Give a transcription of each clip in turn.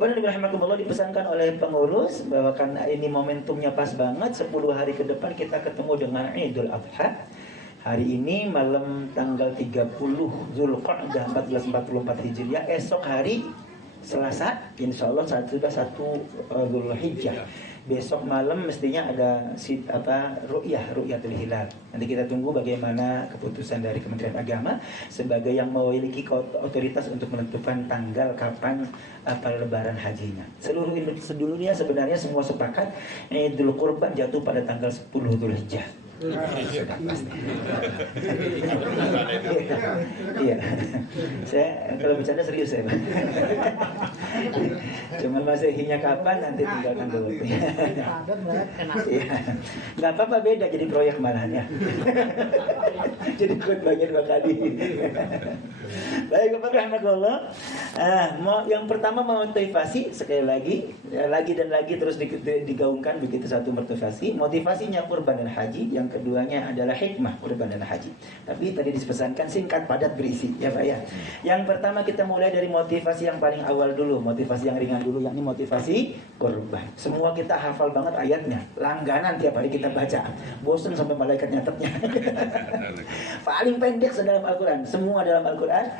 Kepada Nabi Muhammad dipesankan oleh pengurus bahwa kan ini momentumnya pas banget, 10 hari ke depan kita ketemu dengan Idul Adha. Hari ini malam tanggal 30 Zulqa'dah 1444 Hijriah, esok hari Selasa, insya Allah sudah 1 Zulhijjah. Besok malam mestinya ada ru'yatul hilal. Nanti kita tunggu bagaimana keputusan dari Kementerian Agama sebagai yang memiliki otoritas untuk menentukan tanggal kapan lebaran hajinya. Seluruhnya sebenarnya semua sepakat Idul Kurban jatuh pada tanggal 10 Zulhijjah. Sudah pasti. Iya. Saya kalau bercanda serius ya, Pak. Cuma masehinya kapan nanti tinggal tanggal waktu. Iya. Enggak apa-apa, beda jadi proyek malahan ya. Jadi ikut bagian bakali. Baik, Bapak rahmatullah. Yang pertama motivasi, sekali lagi dan lagi terus digaungkan begitu satu motivasi. Motivasinya kurban dan haji. Yang keduanya adalah hikmah kurban dan haji. Tapi tadi dipesankan singkat, padat, berisi, ya Pak ya. Yang pertama kita mulai dari motivasi yang paling awal dulu, motivasi yang ringan dulu, yakni motivasi kurban. Semua kita hafal banget ayatnya, langganan tiap hari kita baca, bosan sampai malaikat nyatetnya. Paling pendek sedalam Al-Quran, semua dalam Al-Quran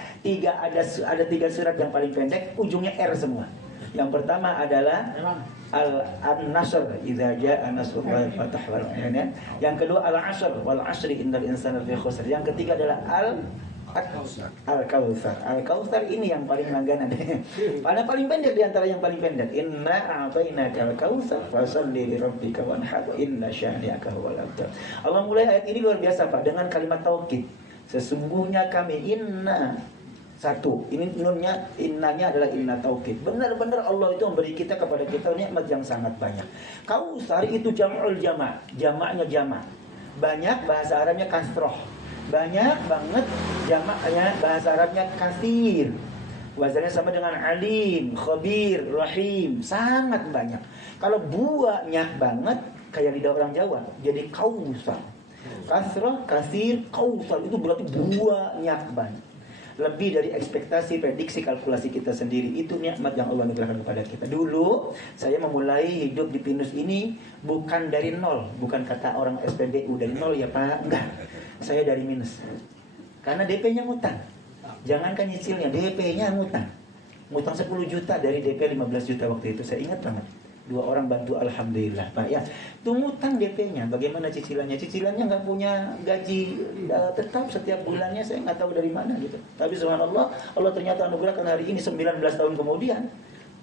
ada 3 surat yang paling pendek, ujungnya R semua. Yang pertama adalah An-Nasr, idza jaa nasrullahi wal fath wal ayat. Yang kedua Al-Asr, wal 'asri innal insana lafi khusr. Yang ketiga adalah Al-Kautsar. Al-Kautsar ini yang paling langganan. Pada paling pendek di antara yang paling pendek. Inna a'tainakal kautsar fasholli li rabbika wanhar inna syani'aka huwal abtar. Allah mulai ayat ini luar biasa Pak dengan kalimat taukid. Sesungguhnya kami satu, ini nunnya, innanya adalah inna taukid. Benar-benar Allah itu memberi kepada kita nikmat yang sangat banyak. Kautsar itu jam'ul jama', jamaknya jama'. Banyak, bahasa Arabnya kasroh. Banyak banget, jamaknya bahasa Arabnya katsir. Wazannya sama dengan alim, khabir, rahim, sangat banyak. Kalau banyak banget kayak lidah orang Jawa, jadi kautsar. Kasroh, katsir, kautsar itu berarti banyak banget. Lebih dari ekspektasi, prediksi, kalkulasi kita sendiri. Itu nikmat yang Allah anugerahkan kepada kita. Dulu saya memulai hidup di Pinus ini bukan dari nol. Bukan kata orang SPBU dari nol ya Pak. Enggak, saya dari minus. Karena DP-nya ngutang. Jangankan nyicilnya, DP-nya ngutang. Ngutang 10 juta dari DP 15 juta waktu itu. Saya ingat banget. 2 orang bantu, alhamdulillah Pak ya. Itu ngutang DP-nya. Bagaimana cicilannya? Cicilannya nggak punya gaji tetap setiap bulannya, saya nggak tahu dari mana gitu. Tapi subhanallah, Allah ternyata anugerahkan hari ini 19 tahun kemudian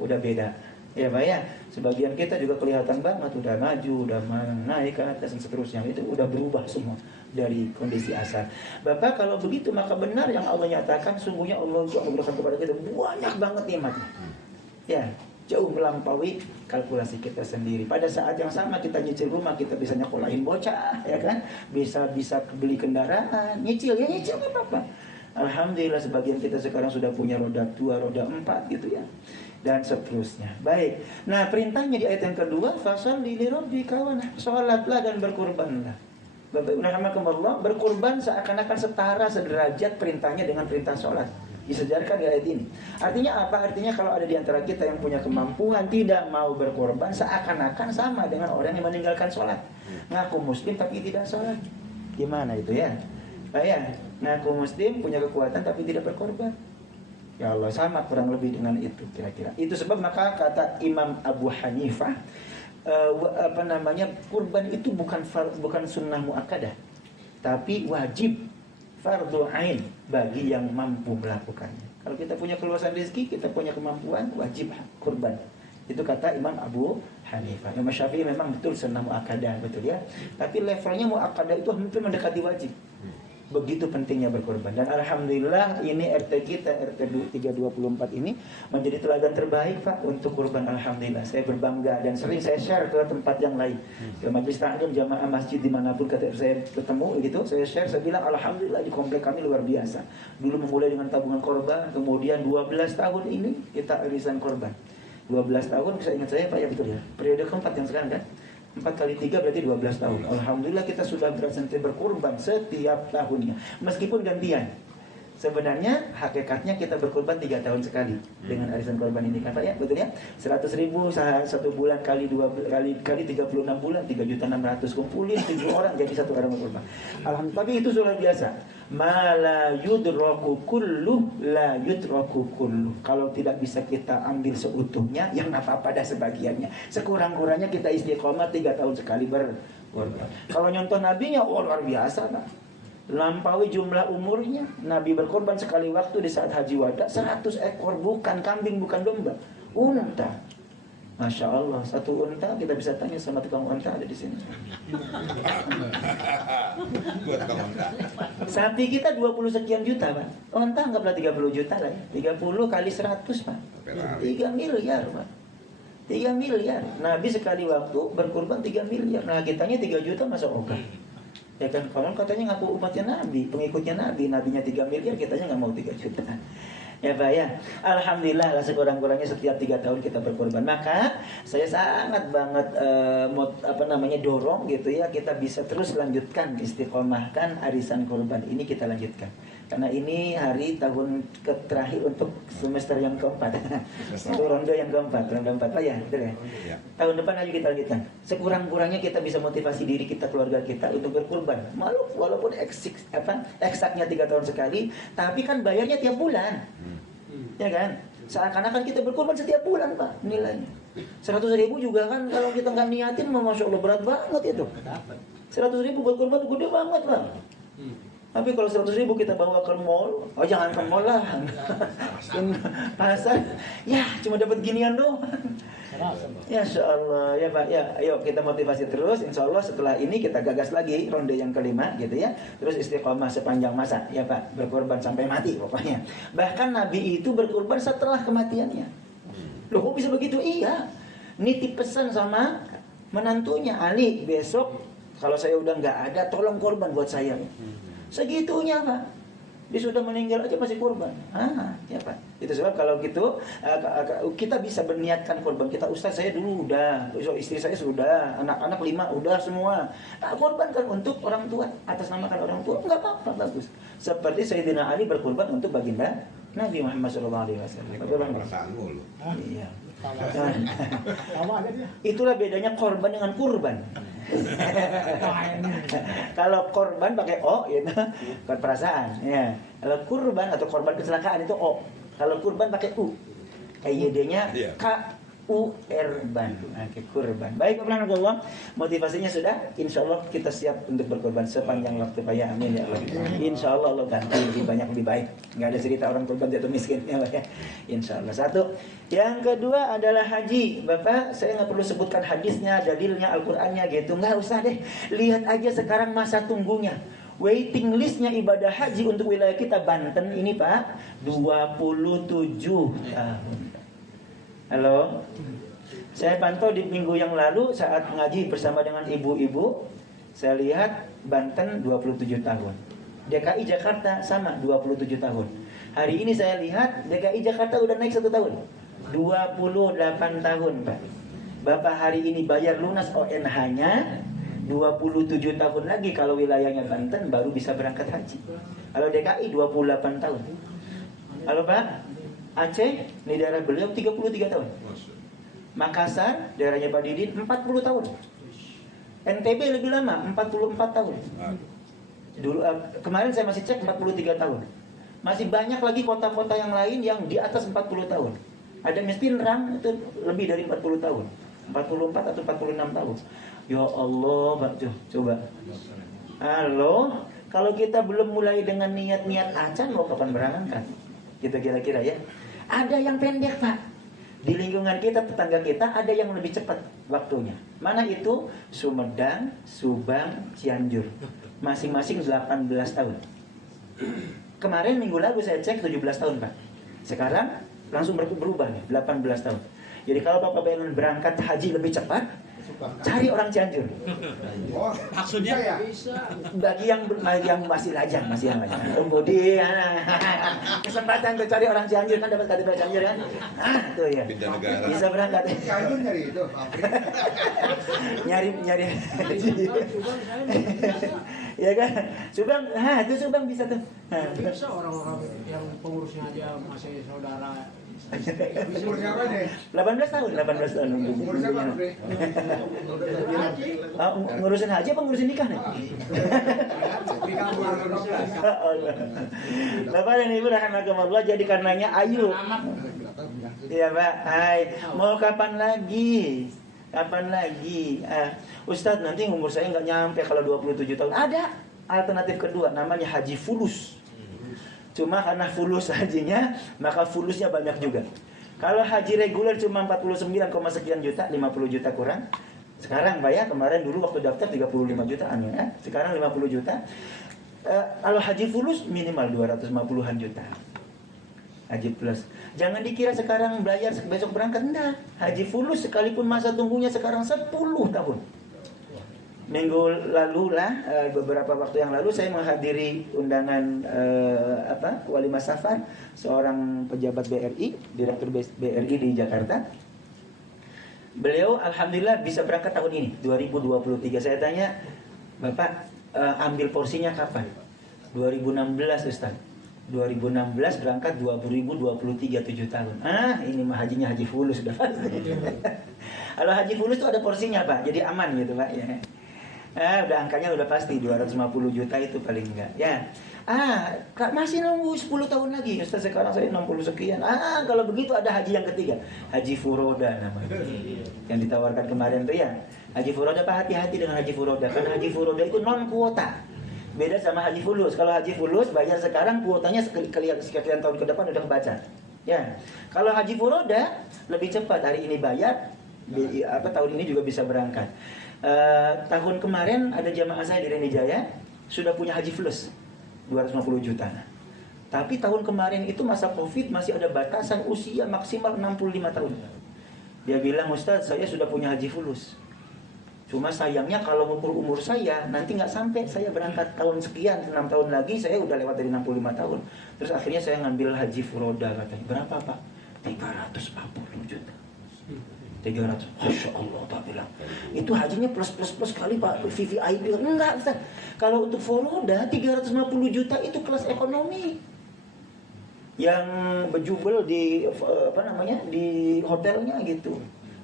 udah beda. Ya Pak ya. Sebagian kita juga kelihatan banget udah maju, udah naik ke atas dan seterusnya. Itu udah berubah semua dari kondisi asal. Bapak, kalau begitu maka benar yang Allah nyatakan, sungguhnya Allah itu anugerahkan kepada kita banyak banget nikmatnya. Ya, jauh melampaui kalkulasi kita sendiri. Pada saat yang sama kita nyicil rumah, kita bisa nyekolahin bocah, ya kan? Bisa beli kendaraan, nyicil nggak apa-apa. Alhamdulillah sebagian kita sekarang sudah punya roda 2, roda 4 gitu ya. Dan seterusnya. Baik. Nah, perintahnya di ayat yang kedua, fasholli li rabbika wanhar. Salatlah dan berkurbanlah. Bapak Ibu rahimakumullah, berkurban seakan-akan setara sederajat perintahnya dengan perintah salat. Disejarkan di ayat ini. Artinya apa? Artinya kalau ada di antara kita yang punya kemampuan tidak mau berkorban, seakan-akan sama dengan orang yang meninggalkan sholat. Ngaku muslim tapi tidak sholat. Gimana itu ya? Ya, ngaku muslim punya kekuatan tapi tidak berkorban. Ya Allah, sama kurang lebih dengan itu kira-kira. Itu sebab maka kata Imam Abu Hanifah, kurban itu bukan sunnah muakkadah, tapi wajib fardhu ain bagi yang mampu melakukannya. Kalau kita punya keluasan rezeki, kita punya kemampuan, wajib kurban. Itu kata Imam Abu Hanifah. Imam Syafi'i memang betul sunnah muakkadah, betul ya. Tapi levelnya muakkadah itu hampir mendekati wajib. Begitu pentingnya berkorban. Dan alhamdulillah ini RT kita, RT 324 ini menjadi teladan terbaik Pak untuk kurban. Alhamdulillah, saya berbangga dan sering saya share ke tempat yang lain, ke majelis taklim, jamaah masjid dimanapun saya ketemu gitu, saya share, saya bilang alhamdulillah di komplek kami luar biasa. Dulu memulai dengan tabungan korban, kemudian 12 tahun ini kita irisan korban. 12 tahun, saya ingat saya Pak ya, betul ya, periode keempat yang sekarang kan, 4 kali 3 berarti 12 tahun. Alhamdulillah kita sudah berhasil berkurban setiap tahunnya, meskipun gantian. Sebenarnya hakikatnya kita berkorban 3 tahun sekali dengan arisan korban ini kan Pak ya, betul ya? 100.000 satu bulan kali 36 bulan 3.600.000 kumpulin 7 orang jadi satu orang berkorban. Alhamdulillah, tapi itu luar biasa. Mala yudraku kullu la yudraku kullu. Kalau tidak bisa kita ambil seutuhnya, yang apa-apa dah sebagiannya. Sekurang-kurangnya kita istiqomah 3 tahun sekali berkorban. Kalau nyontoh nabinya, luar biasa Pak. Lampaui jumlah umurnya. Nabi berkorban sekali waktu di saat haji wada 100 ekor, bukan kambing, bukan domba, unta. Masya Allah, satu unta kita bisa tanya sama tukang unta ada di sini. Sapi kita 20 sekian juta Pak. Unta anggaplah 30 juta lah ya. 30 kali 100 Pak, 3 miliar Pak. 3 miliar. Nabi sekali waktu berkorban 3 miliar. Nah kitanya 3 juta masa oke. Ya kan, kalau katanya ngaku umatnya Nabi, pengikutnya Nabi, nabinya 3 miliar, kitanya nggak mau 3 juta. Ya Pak ya, alhamdulillah lah sekurang-kurangnya setiap 3 tahun kita berkorban. Maka saya sangat banget dorong gitu ya, kita bisa terus lanjutkan istiqomahkan arisan korban ini, kita lanjutkan. Karena ini hari tahun terakhir untuk semester yang keempat. Itu ronde yang keempat, ronde 4 Pak ya, betul ya? Tahun depan ayo kita lanjutkan. Sekurang-kurangnya kita bisa motivasi diri kita, keluarga kita untuk berkorban. Walaupun eksaknya 3 tahun sekali, tapi kan bayarnya tiap bulan. Ya kan? Seakan-akan kita berkorban setiap bulan Pak nilainya. 100.000 juga kan kalau kita nggak niatin, Masya Allah berat banget itu. 100.000 berkorban gede banget Pak. Tapi kalau 100.000 kita bawa ke mall, jangan ke mall lah. Pasar, ya cuma dapat ginian doang. Ya Insya Allah ya Pak ya, ayo kita motivasi terus. Insya Allah setelah ini kita gagas lagi ronde yang kelima gitu ya. Terus istiqomah sepanjang masa ya Pak, berkorban sampai mati pokoknya. Bahkan Nabi itu berkorban setelah kematiannya. Loh kok bisa begitu? Iya, nitip pesan sama menantunya, Ali, besok kalau saya udah nggak ada, tolong korban buat saya. Segitunya Pak, dia sudah meninggal aja masih korban. Ya Pak. Itu sebab kalau gitu kita bisa berniatkan korban. Kita, Ustaz saya dulu udah, istri saya sudah, anak-anak 5 udah semua. Korbankan untuk orang tua, atas namakan orang tua, nggak apa-apa, bagus. Seperti Sayyidina Ali berkorban untuk baginda Nabi Muhammad SAW. Iya. Itulah bedanya korban dengan kurban. Kalau korban pakai O gitu, perasaan ya. Kalau kurban atau korban kecelakaan itu O. Kalau kurban pakai U. KYD-nya K-U-R-ban. Kurban. Baik Bapak Allah, motivasinya sudah. Insya Allah kita siap untuk berkorban sepanjang waktu Pak ya. Amin ya Allah. Insya Allah Allah ganti lebih banyak lebih baik. Nggak ada cerita orang korban jatuh miskin ya Pak ya. Insya Allah. Satu. Yang kedua adalah haji. Bapak, saya nggak perlu sebutkan hadisnya, dalilnya, Al-Qur'annya gitu. Nggak usah deh. Lihat aja sekarang masa tunggunya. Waiting listnya ibadah haji untuk wilayah kita Banten ini Pak 27 tahun. Halo. Saya pantau di minggu yang lalu saat ngaji bersama dengan ibu-ibu, saya lihat Banten 27 tahun. DKI Jakarta sama 27 tahun. Hari ini saya lihat DKI Jakarta udah naik 1 tahun. 28 tahun Pak. Bapak hari ini bayar lunas ONH-nya 27 tahun lagi kalau wilayahnya Banten baru bisa berangkat haji. Kalau DKI 28 tahun. Halo Pak, Aceh, ini daerah beliau 33 tahun. Makassar, daerahnya Pak Didin 40 tahun. NTB lebih lama, 44 tahun. Dulu kemarin saya masih cek 43 tahun. Masih banyak lagi kota-kota yang lain yang di atas 40 tahun. Ada Mestinrang itu lebih dari 40 tahun. 44 atau 46 tahun. Ya Allah, Pak, coba. Halo, kalau kita belum mulai dengan niat-niat acan, mau kapan berangkat? Gitu kira-kira ya. Ada yang pendek Pak. Di lingkungan kita, tetangga kita ada yang lebih cepat waktunya. Mana itu? Sumedang, Subang, Cianjur. Masing-masing 18 tahun. Kemarin minggu lalu saya cek 17 tahun Pak. Sekarang langsung berubah nih, 18 tahun. Jadi kalau Bapak pengen berangkat haji lebih cepat, cari orang Cianjur. Oh, maksudnya ya? Bagi yang masih lajang, kemudian kesempatan tuh cari orang Cianjur, kan dapat KTP Cianjur kan? Tuh ya. Bisa berangkat. Cianjur nyari itu. nyari. Ya kan? Subang, itu Subang bisa tuh. Bisa orang-orang yang pengurusnya aja masih saudara. Umurnya apa nih? 18 tahun. Umurnya apa nih? Ngurusin haji apa ngurusin nikah nih? Nikah umur 12. Bapak dan Ibu rahimakumullah, jadi karenanya ayo. Iya Pak, hai. Mau kapan lagi? Ustadz, nanti umur saya nggak nyampe kalau 27 tahun. Ada alternatif kedua, namanya haji fulus. Cuma karena fulus hajinya, maka fulusnya banyak juga. Kalau haji reguler cuma 49, sekian juta, 50 juta kurang. Sekarang Pak ya, kemarin dulu waktu daftar 35 jutaan ya. Sekarang 50 juta. Kalau haji fulus minimal 250-an juta. Haji plus. Jangan dikira sekarang bayar besok berangkat, enggak. Haji fulus sekalipun masa tunggunya sekarang 10 tahun. Minggu lalu lah, beberapa waktu yang lalu saya menghadiri undangan Walimah Safar, seorang pejabat BRI, direktur BRI di Jakarta. Beliau alhamdulillah bisa berangkat tahun ini, 2023. Saya tanya, Bapak ambil porsinya kapan? 2016 Ustaz. 2016 berangkat 2023, 7 tahun. Ini mah hajinya haji fulus sudah pasti. Kalau haji fulus itu ada porsinya Pak, jadi aman gitu Pak ya. Udah angkanya udah pasti 250 juta itu paling enggak ya. Masih nunggu 10 tahun lagi Ustaz, sekarang saya 60 sekian. Kalau begitu ada haji yang ketiga, haji furoda namanya, yang ditawarkan kemarin tuh ya. Haji furoda Pak, hati-hati dengan haji furoda, karena haji furoda itu non kuota. Beda sama haji fulus. Kalau haji fulus bayar sekarang, kuotanya sekian tahun ke depan udah kebaca ya. Kalau haji furoda lebih cepat, hari ini bayar, tahun ini juga bisa berangkat. Tahun kemarin ada jamaah saya di Reni Jaya sudah punya haji plus 250 juta. Tapi tahun kemarin itu masa Covid, masih ada batasan usia maksimal 65 tahun. Dia bilang, Ustaz, saya sudah punya haji fulus. Cuma sayangnya kalau ngumpul umur saya nanti nggak sampai saya berangkat tahun sekian, 6 tahun lagi saya udah lewat dari 65 tahun. Terus akhirnya saya ngambil haji furoda, katanya. Berapa Pak? 340 juta. 300, Masya Allah Pak bilang. Itu hajinya plus kali Pak, VVIP. Enggak Ustaz. Kalau untuk furoda 350 juta itu kelas ekonomi. Yang berjubel di di hotelnya gitu.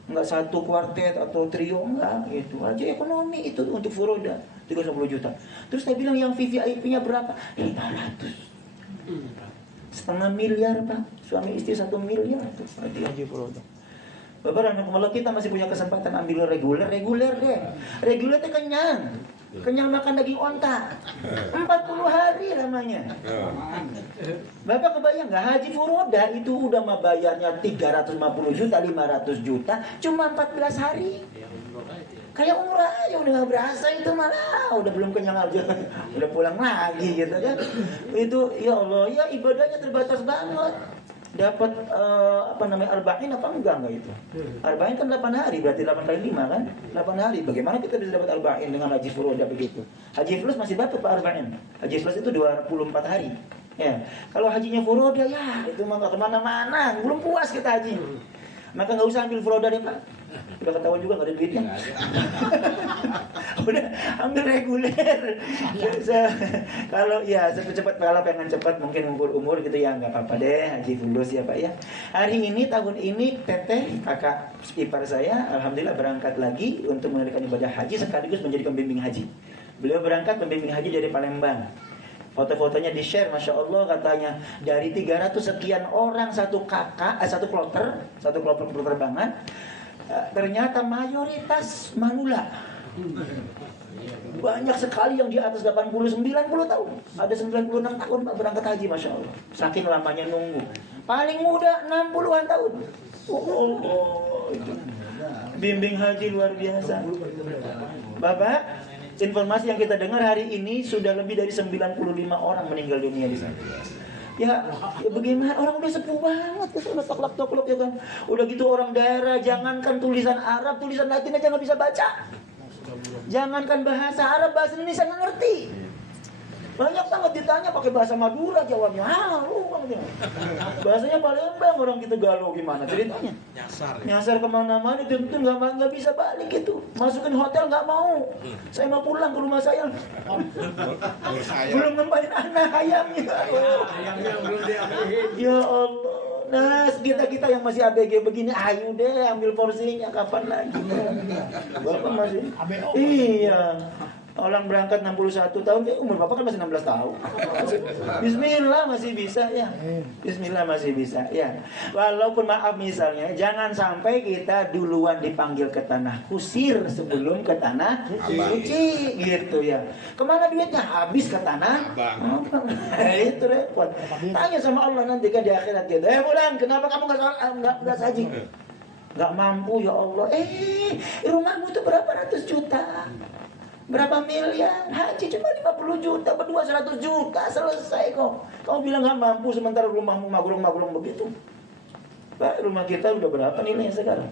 Enggak satu kuartet atau trio, enggak gitu. Haji ekonomi itu untuk furoda 350 juta. Terus saya bilang yang VVIP-nya berapa? 500. Setengah miliar Pak. Suami istri 1 miliar tuh haji furoda. Bapak dan kalau kita masih punya kesempatan ambil reguler deh. Reguler itu kenyang makan daging onta. 40 hari lamanya. Bapak kebayang nggak, haji furoda itu udah mah bayarnya 350 juta, 500 juta, cuma 14 hari. Kayak umrah aja udah nggak berasa itu, malah udah belum kenyang aja, udah pulang lagi gitu kan. Itu ya Allah, ya ibadahnya terbatas banget. Dapat arba'in apa enggak itu? Arba'in kan 8 hari, berarti 8 kali 5 kan? 8 hari. Bagaimana kita bisa dapat arba'in dengan haji furoda begitu? Haji fulus masih dapat Pak arba'in. Haji fulus itu 24 hari. Ya. Kalau hajinya furoda ya itu mah enggak kemana-mana, belum puas kita haji. Maka enggak usah ambil furoda deh Pak. Udah ketahuan juga enggak ada duitnya. Udah ambil reguler. Kalau ya cepat-cepat, kalau pengen cepat mungkin umur gitu ya nggak apa-apa deh haji fulus ya Pak ya. Hari ini tahun ini Teteh kakak ipar saya alhamdulillah berangkat lagi untuk menunaikan ibadah haji sekaligus menjadi pembimbing haji. Beliau berangkat pembimbing haji dari Palembang. Foto-fotonya di-share, Masya Allah, katanya dari 300 sekian orang satu kloter penerbangan, ternyata mayoritas manula. Banyak sekali yang di atas 80-90 tahun. Ada 96 tahun Pak berangkat haji, Masya Allah. Saking lamanya nunggu. Paling muda 60-an tahun. Bimbing haji luar biasa. Bapak, informasi yang kita dengar hari ini sudah lebih dari 95 orang meninggal dunia di sana. Ya bagaimana orang udah sepuh banget ya, udah taklak-takluk ya kan. Udah gitu orang daerah, jangankan tulisan Arab, tulisan Latin aja nggak bisa baca. Jangankan bahasa Arab, bahasa Indonesia nggak ngerti. Banyak banget ditanya pakai bahasa Madura, jawabnya halo banget. Bahasanya Palembang, orang gitu galau gimana ceritanya? Nyasar kemana-mana, tentu nggak bisa balik itu. Masukin hotel nggak mau. Saya mau pulang ke rumah saya. Belum ngembalin anak ayamnya. Ayamnya belum diambil. Ya Allah. Nah, kita yang masih ABG begini, ayo deh ambil porsinya, kapan lagi? Bapak masih. Iya. Orang berangkat 61 tahun, umur Bapak kan masih 16 tahun. Bismillah masih bisa ya. Bismillah masih bisa ya. Walaupun maaf misalnya, jangan sampai kita duluan dipanggil ke tanah kusir sebelum ke tanah suci gitu ya. Kemana duitnya? Habis ke tanah abang. Itu repot. Tanya sama Allah nanti kan di akhirat gitu. Bulan, kenapa kamu nggak haji? Nggak mampu ya Allah. Rumahmu itu berapa ratus juta? Berapa miliar? Haji cuma 50 juta, berdua 100 juta, selesai kok. Kamu bilang nggak mampu sementara rumahmu magrung-magrung begitu. Pak, rumah kita udah berapa nilainya sekarang?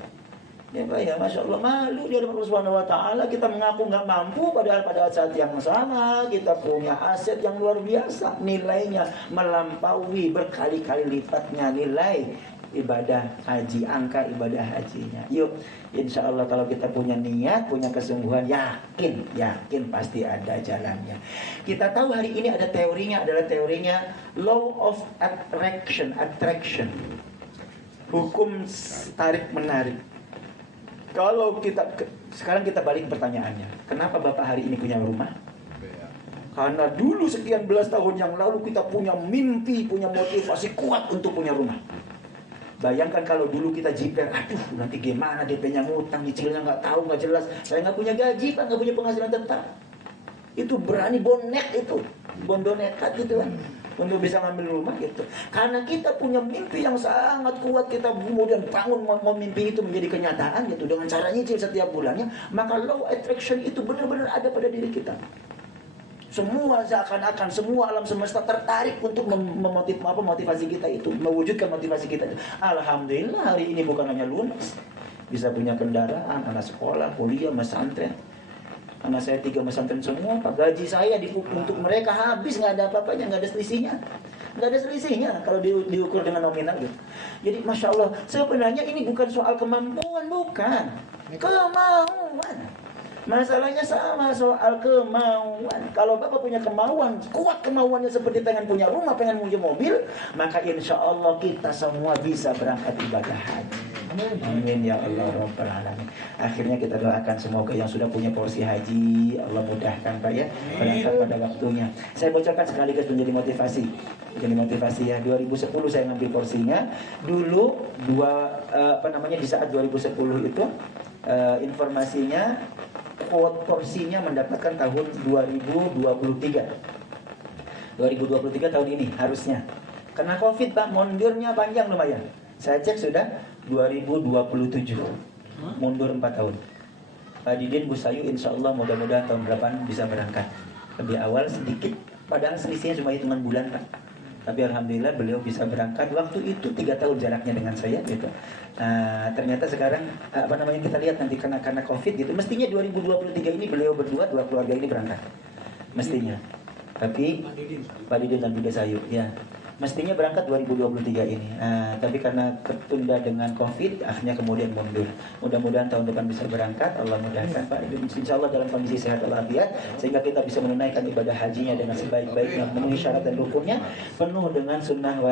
Ya Pak ya, Masya Allah, malu di hadapan Allah Subhanahu wa Ta'ala. Kita mengaku nggak mampu, padahal pada saat yang sama kita punya aset yang luar biasa. Nilainya melampaui berkali-kali lipatnya nilai ibadah haji, angka ibadah hajinya. Yuk, insya Allah kalau kita punya niat, punya kesungguhan, yakin pasti ada jalannya. Kita tahu hari ini ada teorinya, adalah teorinya law of attraction. Hukum tarik menarik. Kalau sekarang kita balik pertanyaannya, kenapa Bapak hari ini punya rumah? Karena dulu sekian belas tahun yang lalu kita punya mimpi, punya motivasi kuat untuk punya rumah. Bayangkan kalau dulu kita jiper, aduh nanti gimana DP-nya ngutang, nyicilnya nggak tahu, nggak jelas. Saya nggak punya gaji, Pak, nggak punya penghasilan tetap. Itu berani bonek itu, bondonekat gitu kan, untuk bisa ngambil rumah gitu. Karena kita punya mimpi yang sangat kuat, kita kemudian bangun mau mimpi itu menjadi kenyataan gitu dengan cara nyicil setiap bulannya. Maka law attraction itu benar-benar ada pada diri kita. Semua seakan-akan semua alam semesta tertarik untuk memotivasi kita itu, mewujudkan motivasi kita itu. Alhamdulillah hari ini bukan hanya lunas, bisa punya kendaraan, anak sekolah, kuliah, pesantren. Anak saya 3 pesantren semua, Pak. Gaji saya untuk mereka habis, nggak ada apa-apanya, nggak ada selisihnya. Nggak ada selisihnya kalau diukur dengan nominal gitu. Jadi Masya Allah, sebenarnya ini bukan soal kemampuan, bukan. Kemauan. Masalahnya sama, soal kemauan. Kalau Bapak punya kemauan, kuat kemauannya seperti pengen punya rumah, pengen punya mobil, maka insya Allah kita semua bisa berangkat ibadah haji. Amin ya Allah Rabbal Alamin. Akhirnya kita doakan semoga yang sudah punya porsi haji Allah mudahkan Pak ya, berangkat pada waktunya. Saya bocorkan sekaligus menjadi motivasi. Jadi motivasi ya, 2010 saya ngambil porsinya. Dulu di saat 2010 itu informasinya porsinya mendapatkan tahun 2023 tahun ini harusnya. Karena Covid Pak, mundurnya panjang lumayan. Saya cek sudah 2027, mundur 4 tahun. Pak Didin, Bu Sayu, insya Allah mudah-mudahan tahun depan bisa berangkat lebih awal sedikit. Padahal selisihnya cuma hitungan bulan Pak. Tapi alhamdulillah beliau bisa berangkat. Waktu itu 3 tahun jaraknya dengan saya gitu. Ternyata sekarang kita lihat nanti karena Covid gitu. Mestinya 2023 ini beliau berdua, 2 keluarga ini berangkat. Mestinya. Tapi Pak Didin dan Bunda Sayu ya. Mestinya berangkat 2023 ini. Tapi karena ketunda dengan Covid, akhirnya kemudian mundur. Mudah-mudahan tahun depan bisa berangkat. Allah mudahkan Pak. Insya Allah dalam kondisi sehat walafiat, sehingga kita bisa menunaikan ibadah hajinya dengan sebaik-baiknya, memenuhi syarat dan rukunnya, penuh dengan sunnah